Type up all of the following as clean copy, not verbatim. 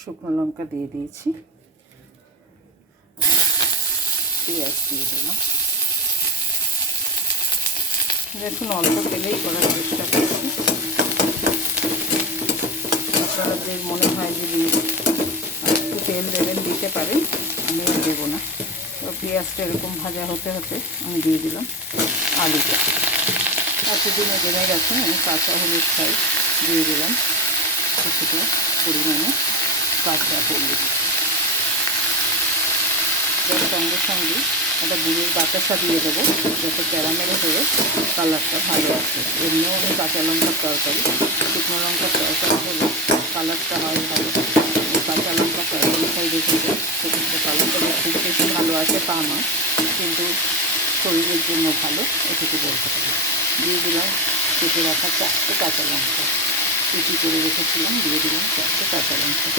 শুকনো লঙ্কা দিয়ে দিয়েছি, পেঁয়াজ দিয়ে দিলাম। দেখুন অল্প তেলেই করার চেষ্টা করছি। আপনাদের মনে হয় যদি একটু তেল দেবেন দিতে পারেন, আমি আর দেবো না। তো পেঁয়াজটা এরকম ভাজা হতে হতে আমি দিয়ে দিলাম আলুটা। এতদিনে জেনে গেছেন আমি কাঁচা হলুদ খাই, দিয়ে দিলাম কিছুটা পরিমাণে কাঁচা হলুদ। তার সঙ্গে সঙ্গে একটা গুঁড়োর বাতাসা দিয়ে দেবো, যাতে ক্যারামেল হয়ে কালারটা ভালো আসে। এমনিও আমি কাঁচা লঙ্কার তরকারি, শুকনো লঙ্কার তরকারি হলে কালারটা হয় ভালো। কাঁচা লঙ্কার তরকারি খাই দেখেছে, সেক্ষেত্রে কালারটা খুব বেশি ভালো আসে তা নয়, কিন্তু শরীরের জন্য ভালো, এটুকু বলতে পারি। দিয়ে দিলাম কেটে রাখা 4টে কাঁচা লঙ্কা, কুচি করে রেখেছিলাম, দিয়ে দিলাম 4টে কাঁচা লঙ্কা।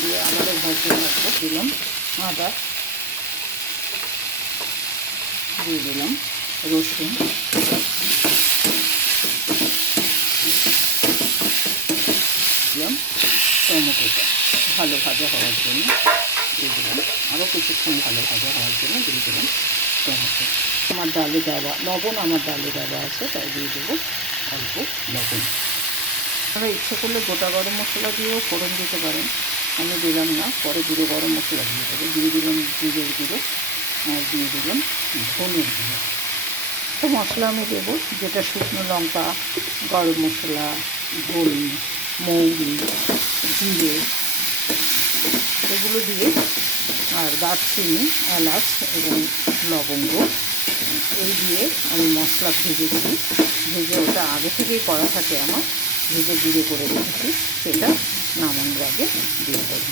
দিয়ে আবারও ভাজতে থাকবো। দিলাম আদা, দিয়ে দিলাম রসুন, দিলাম টমেটোটা ভালো ভাজা হওয়ার জন্য, দিয়ে দিলাম আরও কিছুক্ষণ ভালো ভাজা হওয়ার জন্য দিয়ে দিলাম টমেটো। আমার ডালে দেওয়া লবণ, আমার ডালে দেওয়া আছে, তাই দিয়ে দেবো অল্প লবণ। আপনারা ইচ্ছে করলে গোটা গরম মশলা দিয়েও ফোড়ন দিতে পারেন, আমি দিলাম না, পরে গুঁড়ো গরম মশলা দিয়ে দেবো। দিয়ে দিলাম জিরের গুঁড়ো আর দিয়ে দিলাম ধনের গুঁড়ো। তো মশলা আমি দেবো যেটা শুকনো লঙ্কা, গরম মশলা, গোল মৌরি, জিরে, এগুলো দিয়ে, আর দারচিনি, এলাচ এবং লবঙ্গ, এই দিয়ে আমি মশলা ভেজেছি। ভেজে ওটা আগে থেকেই করা থাকে আমার, ভেজে গুঁড়ো করে রেখেছি, সেটা নামানোর আগে দিয়ে দেবো।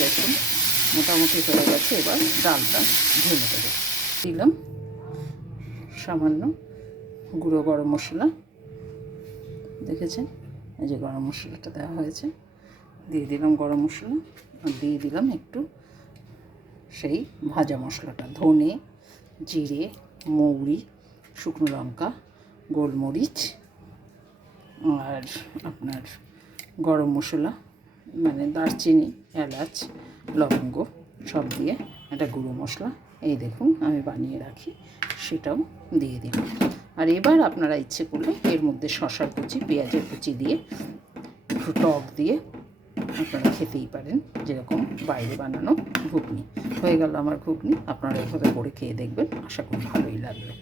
দেখুন মোটামুটি হয়ে গেছে, এবার ডালটা ঢেলে দেবো। দিলাম সামান্য গুঁড়ো গরম মশলা, দেখেছেন এই যে গরম মশলাটা দেওয়া হয়েছে, দিয়ে দিলাম গরম মশলা, আর দিয়ে দিলাম একটু সেই ভাজা মশলাটা, ধনে, জিরে, মৌরি, শুকনো লঙ্কা, গোলমরিচ আর আপনার গরম মশলা মানে দারচিনি, এলাচ, লবঙ্গ সব দিয়ে একটা গুঁড়ো মশলা, এই দেখুন আমি বানিয়ে রাখি, সেটাও দিয়ে দিলাম। আর এবার আপনারা ইচ্ছে করলে এর মধ্যে শসার কুচি, পেঁয়াজের কুচি দিয়ে একটু টক দিয়ে আপনারা খেতেই পারেন, যেরকম বাইরে বানানো ঘুগনি। হয়ে গেল আমার ঘুগনি। আপনারা এভাবে করে খেয়ে দেখবেন, আশা করি ভালোই লাগবে।